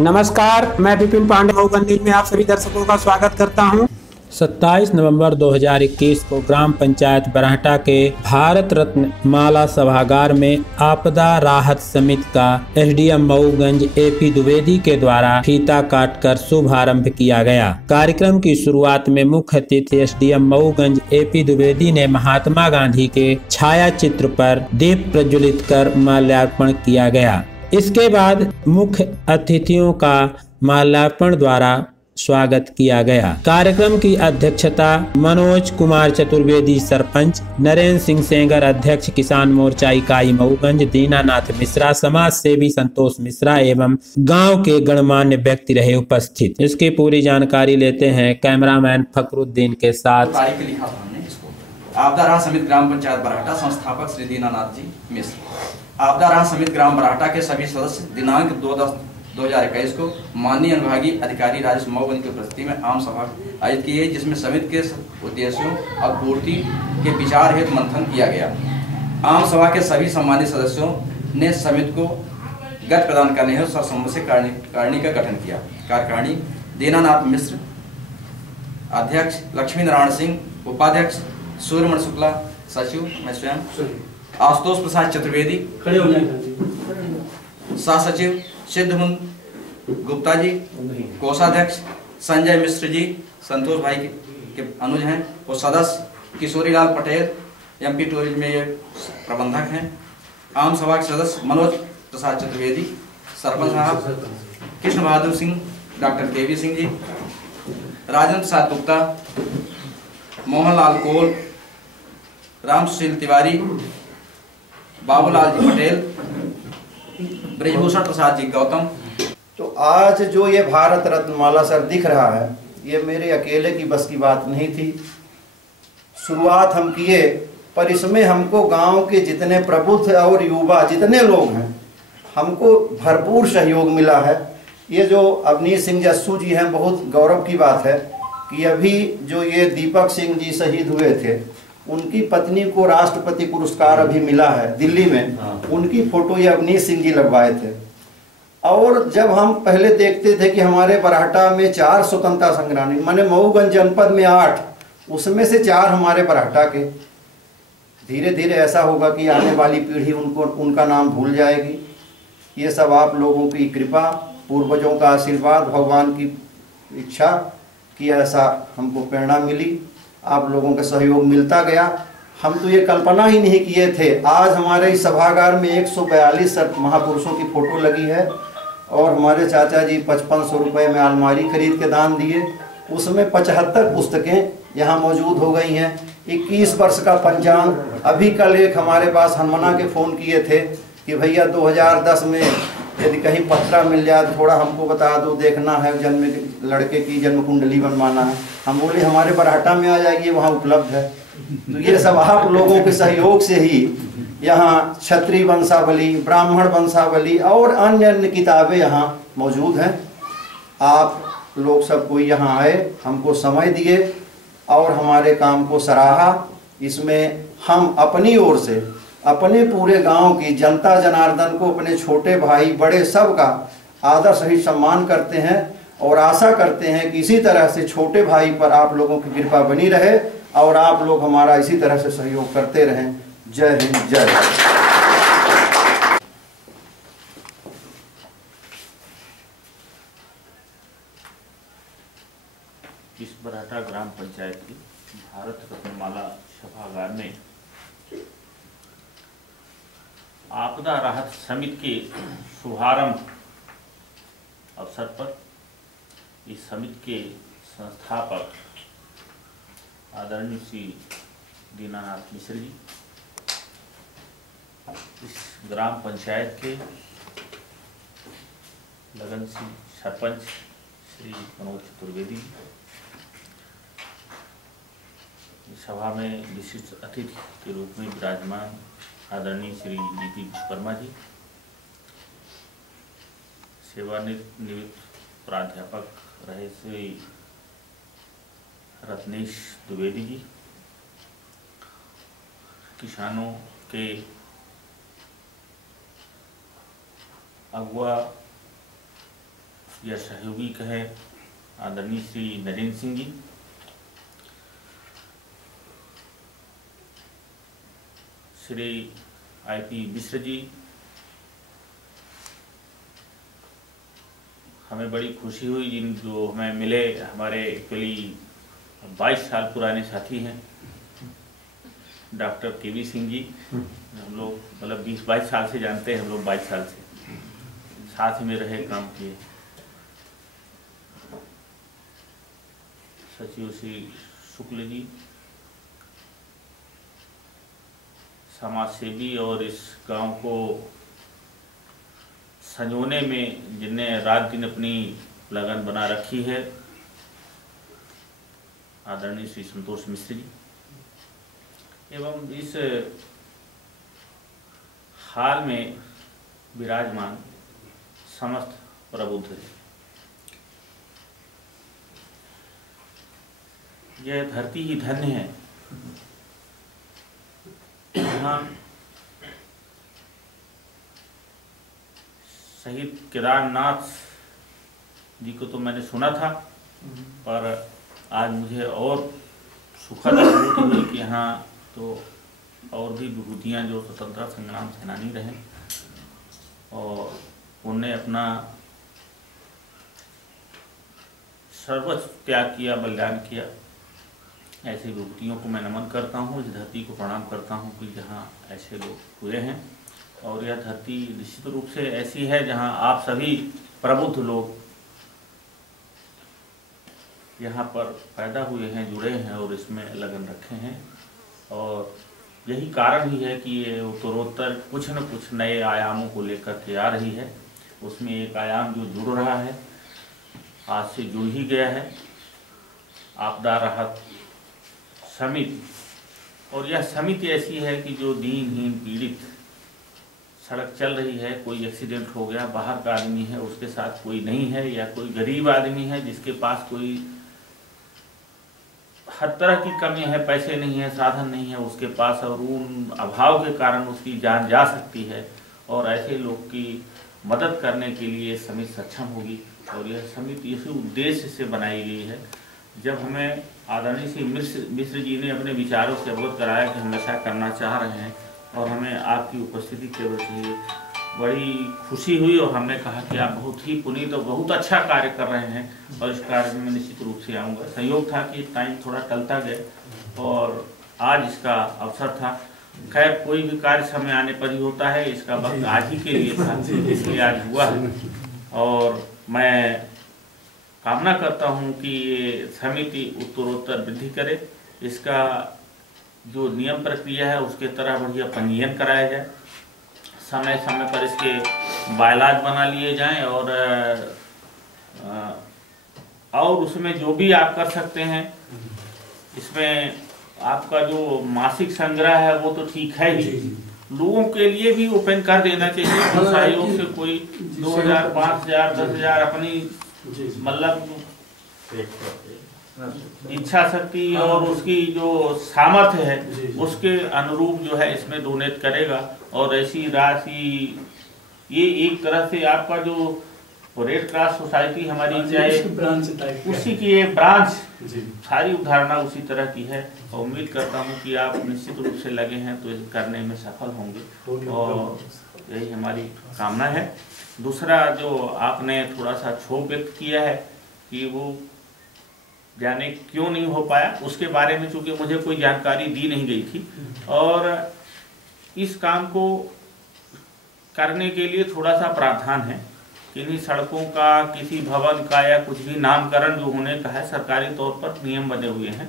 नमस्कार, मैं विपिन पांडे मऊगंज न्यूज में आप सभी दर्शकों का स्वागत करता हूं। 27 नवंबर 2021 को ग्राम पंचायत बरहटा के भारत रत्न माला सभागार में आपदा राहत समिति का एसडीएम मऊगंज एपी द्विवेदी के द्वारा फीता काटकर शुभारंभ किया गया। कार्यक्रम की शुरुआत में मुख्य अतिथि एसडीएम मऊगंज एपी द्विवेदी ने महात्मा गांधी के छाया चित्र पर दीप प्रज्वलित कर माल्यार्पण किया गया। इसके बाद मुख्य अतिथियों का माल्यार्पण द्वारा स्वागत किया गया। कार्यक्रम की अध्यक्षता मनोज कुमार चतुर्वेदी सरपंच, नरेंद्र सिंह सेंगर अध्यक्ष किसान मोर्चा इकाई मऊगंज, दीनानाथ मिश्रा समाज सेवी संतोष मिश्रा एवं गांव के गणमान्य व्यक्ति रहे उपस्थित। इसकी पूरी जानकारी लेते हैं कैमरामैन फकरुद्दीन के साथ। आपदा राहत समिति ग्राम पंचायत बरहटा, संस्थापक श्री दीनानाथ जी मिश्र। आपदा राहत समिति ग्राम बरहटा के सभी सदस्य दिनांक 2/10/2021 को माननीय अनुभागीय अधिकारी राजेश मऊगंज की उपस्थिति में आम सभा आयोजित की है, जिसमें समिति के उद्देश्यों और पूर्ति के विचार हेतु मंथन किया गया। आम सभा के सभी सम्मानित सदस्यों ने समिति को गति प्रदान करने हेतु सर्वसम्मति से कार्यकारिणी का गठन किया। कार्यकारिणी दीनानाथ मिश्र अध्यक्ष, लक्ष्मी नारायण सिंह उपाध्यक्ष, सूर्यमण शुक्ला सचिव, मैं स्वयं, आशुतोष प्रसाद चतुर्वेदी सह सचिव, सिद्धमुंद गुप्ता जी कोषाध्यक्ष, संजय मिश्र जी संतोष भाई के अनुज हैं और सदस्य किशोरीलाल पटेल एमपी टूरिज्म में ये प्रबंधक हैं। आम सभा के सदस्य मनोज प्रसाद चतुर्वेदी, सरपंच साहब कृष्ण बहादुर सिंह, डॉक्टर केवी सिंह जी, राजेंद्र प्रसाद गुप्ता, मोहनलाल कोल, राम सुशील तिवारी, बाबूलाल जी पटेल, ब्रजभूषण प्रसाद जी गौतम। तो आज जो ये भारत रत्न माला सर दिख रहा है, ये मेरे अकेले की बस की बात नहीं थी। शुरुआत हम किए, पर इसमें हमको गांव के जितने प्रबुद्ध और युवा जितने लोग हैं, हमको भरपूर सहयोग मिला है। ये जो अवनीश सिंह जस्सू जी हैं, बहुत गौरव की बात है कि अभी जो ये दीपक सिंह जी शहीद हुए थे, उनकी पत्नी को राष्ट्रपति पुरस्कार अभी मिला है दिल्ली में। उनकी फोटो ये अवनीश सिंह जी लगवाए थे। और जब हम पहले देखते थे कि हमारे बरहटा में 4 स्वतंत्रता संग्रामी, माने मऊगंज जनपद में 8, उसमें से 4 हमारे बरहटा के। धीरे धीरे ऐसा होगा कि आने वाली पीढ़ी उनका नाम भूल जाएगी। ये सब आप लोगों की कृपा, पूर्वजों का आशीर्वाद, भगवान की इच्छा कि ऐसा हमको प्रेरणा मिली, आप लोगों का सहयोग मिलता गया। हम तो ये कल्पना ही नहीं किए थे। आज हमारे इस सभागार में 142 महापुरुषों की फोटो लगी है और हमारे चाचा जी 5500 रुपये में अलमारी खरीद के दान दिए। उसमें 75 पुस्तकें यहाँ मौजूद हो गई हैं। 21 वर्ष का पंचांग। अभी कल एक हमारे पास हनुमाना के फ़ोन किए थे कि भैया 2010 में यदि कहीं पत्रा मिल जाए तो थोड़ा हमको बता दो, देखना है, लड़के की जन्म कुंडली बनवाना है। हम बोले हमारे बरहटा में आ जाएगी, वहाँ उपलब्ध है। तो ये सब आप लोगों के सहयोग से ही यहाँ क्षत्रिय वंशावली, ब्राह्मण वंशावली और अन्य अन्य किताबें यहाँ मौजूद हैं। आप लोग सब कोई यहाँ आए, हमको समय दिए और हमारे काम को सराहा। इसमें हम अपनी ओर से अपने पूरे गांव की जनता जनार्दन को, अपने छोटे भाई बड़े सब का आदर सहित सम्मान करते हैं और आशा करते हैं कि इसी तरह से छोटे भाई पर आप लोगों की कृपा बनी रहे और आप लोग हमारा इसी तरह से सहयोग करते रहें। जय हिंद, जय भारत। इस बरहटा ग्राम पंचायत की भारत रत्न माला सभागार में आपदा राहत समिति के शुभारंभ अवसर पर इस समिति के संस्थापक आदरणीय श्री दीनानाथ मिश्र जी, इस ग्राम पंचायत के लगनशील सरपंच श्री मनोज चतुर्वेदी, इस सभा में विशिष्ट अतिथि के रूप में विराजमान आदरणीय श्री जीपी विश्वकर्मा जी, सेवानिवृत्त प्राध्यापक रहे श्री रत्नेश द्विवेदी जी, किसानों के अगुआ या सहयोगी कहे आदरणीय श्री नरेंद्र सिंह जी, श्री IP मिश्र जी, हमें बड़ी खुशी हुई जिन जो हमें मिले, हमारे एक्चुअली 22 साल पुराने साथी हैं डॉक्टर KV सिंह जी। हम लोग मतलब 20-22 साल से जानते हैं, हम लोग 22 साल से साथ में रहे, काम किए। सचिव श्री शुक्ल जी, समाज सेवी और इस गांव को संजोने में जिनने रात दिन अपनी लगन बना रखी है, आदरणीय श्री संतोष मिश्र जी, एवं इस हाल में विराजमान समस्त प्रबुद्ध है। यह धरती ही धन्य है जहाँ शहीद केदारनाथ जी को तो मैंने सुना था, पर आज मुझे और सुखद अनुभूति हुई कि यहाँ तो और भी विभूतियाँ जो स्वतंत्रता संग्राम सेनानी रहे और उनने अपना सर्वोच्च त्याग किया, बलिदान किया, ऐसे विभूतियों को मैं नमन करता हूँ। इस धरती को प्रणाम करता हूँ कि जहाँ ऐसे लोग हुए हैं। और यह धरती निश्चित रूप से ऐसी है जहाँ आप सभी प्रबुद्ध लोग यहाँ पर पैदा हुए हैं, जुड़े हैं और इसमें लगन रखे हैं। और यही कारण ही है कि ये उत्तरोत्तर कुछ न कुछ नए आयामों को लेकर के आ रही है। उसमें एक आयाम जो जुड़ रहा है, आज से जुड़ ही गया है, आपदा राहत समिति। और यह समिति ऐसी है कि जो दीनहीन पीड़ित, सड़क चल रही है, कोई एक्सीडेंट हो गया, बाहर का आदमी है, उसके साथ कोई नहीं है, या कोई गरीब आदमी है जिसके पास कोई हर तरह की कमी है, पैसे नहीं है, साधन नहीं है उसके पास, और उन अभाव के कारण उसकी जान जा सकती है। और ऐसे लोग की मदद करने के लिए समिति सक्षम होगी। और यह समिति इसी उद्देश्य से बनाई गई है। जब हमें आदरणीय श्री मिश्र जी ने अपने विचारों से अवगत कराया कि हम ऐसा करना चाह रहे हैं और हमें आपकी उपस्थिति के वजह बड़ी खुशी हुई, और हमने कहा कि आप बहुत ही पुनीत और बहुत अच्छा कार्य कर रहे हैं और इस कार्य में मैं निश्चित रूप से आऊँगा। संयोग था कि टाइम थोड़ा टलता गया और आज इसका अवसर था। खैर, कोई भी कार्य समय आने पर ही होता है, इसका वक्त आज ही के लिए था, इसलिए आज हुआ है। और मैं कामना करता हूं कि ये समिति उत्तरोत्तर वृद्धि करे, इसका जो नियम प्रक्रिया है उसके तरह बढ़िया पंजीयन कराया जाए, समय समय पर इसके बायलाज बना लिए जाएं, और उसमें जो भी आप कर सकते हैं, इसमें आपका जो मासिक संग्रह है वो तो ठीक है ही, लोगों के लिए भी ओपन कर देना चाहिए। सहयोग से कोई 2000, 5000, 10,000 अपनी मतलब इच्छा शक्ति और उसकी जो सामर्थ्य है उसके अनुरूप जो है इसमें डोनेट करेगा। और ऐसी राशि ये एक तरह से आपका जो रेड क्रॉस सोसाइटी हमारी चाहे उसी की ये ब्रांच, सारी उदाहरणा उसी तरह की है। और उम्मीद करता हूँ कि आप निश्चित रूप से लगे हैं तो इस करने में सफल होंगे, और यही हमारी कामना है। दूसरा जो आपने थोड़ा सा क्षोभ व्यक्त किया है कि वो जाने क्यों नहीं हो पाया, उसके बारे में चूंकि मुझे कोई जानकारी दी नहीं गई थी, और इस काम को करने के लिए थोड़ा सा प्रावधान है। किन्हीं सड़कों का, किसी भवन का या कुछ भी नामकरण जो होने का है, सरकारी तौर पर नियम बने हुए हैं।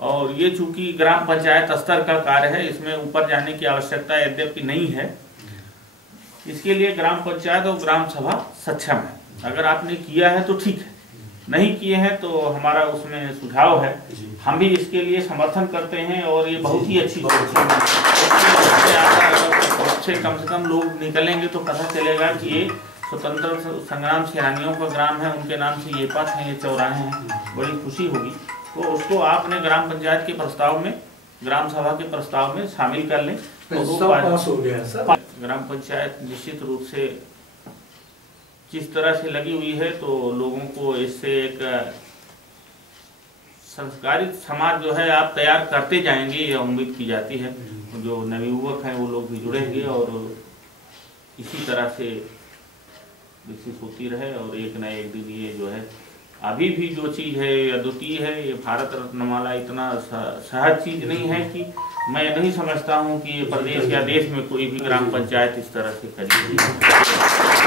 और ये चूंकि ग्राम पंचायत स्तर का कार्य है, इसमें ऊपर जाने की आवश्यकता यद्यपि नहीं है। इसके लिए ग्राम पंचायत और ग्राम सभा सक्षम है। अगर आपने किया है तो ठीक है, नहीं किए हैं तो हमारा उसमें सुझाव है, हम भी इसके लिए समर्थन करते हैं। और ये बहुत ही अच्छी बात है, कम से कम लोग निकलेंगे तो पता चलेगा कि ये स्वतंत्र संग्राम सेनानियों का ग्राम है, उनके नाम से ये पथ है, ये चौराहे हैं, बड़ी खुशी होगी। तो उसको आपने ग्राम पंचायत के प्रस्ताव में, ग्राम सभा के प्रस्ताव में शामिल कर लें। तो पास हो गया सर। ग्राम पंचायत निश्चित रूप से जिस तरह से लगी हुई है, तो लोगों को इससे एक संस्कारित समाज जो है आप तैयार करते जाएंगे, ये उम्मीद की जाती है। जो नवयुवक हैं वो लोग भी जुड़ेंगे और इसी तरह से विकसित होती रहे और एक न एक दिन ये जो है, अभी भी जो चीज़ है अद्वितीय है। ये भारत रत्नमाला इतना सहज चीज़ नहीं है कि मैं नहीं समझता हूँ कि ये प्रदेश या देश में कोई भी ग्राम पंचायत इस तरह से करी।